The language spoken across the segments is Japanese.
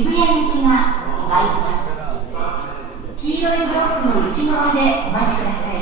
渋谷行きが参ります。黄色いブロックの内側でお待ちください。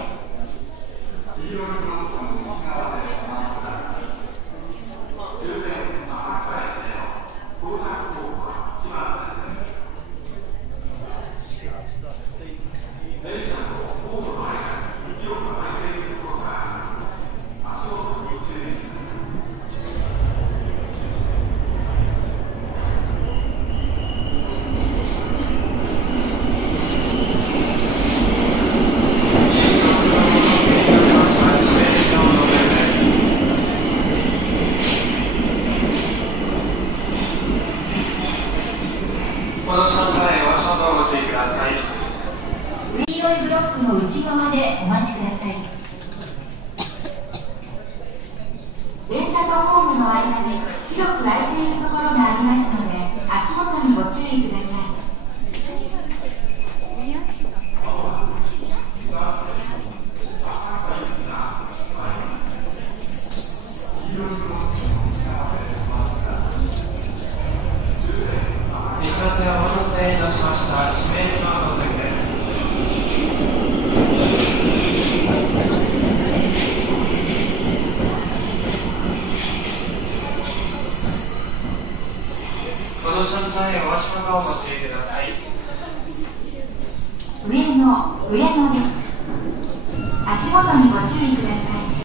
この車内は車道をご注意ください。黄色いブロックの内側でお待ちください。電車とホームの間に広く空いているところがありますので、足元にご注意ください。1車線を元線に出しました。指名の到着です。この車内は足元をご注意ください。上野です。足元にご注意ください。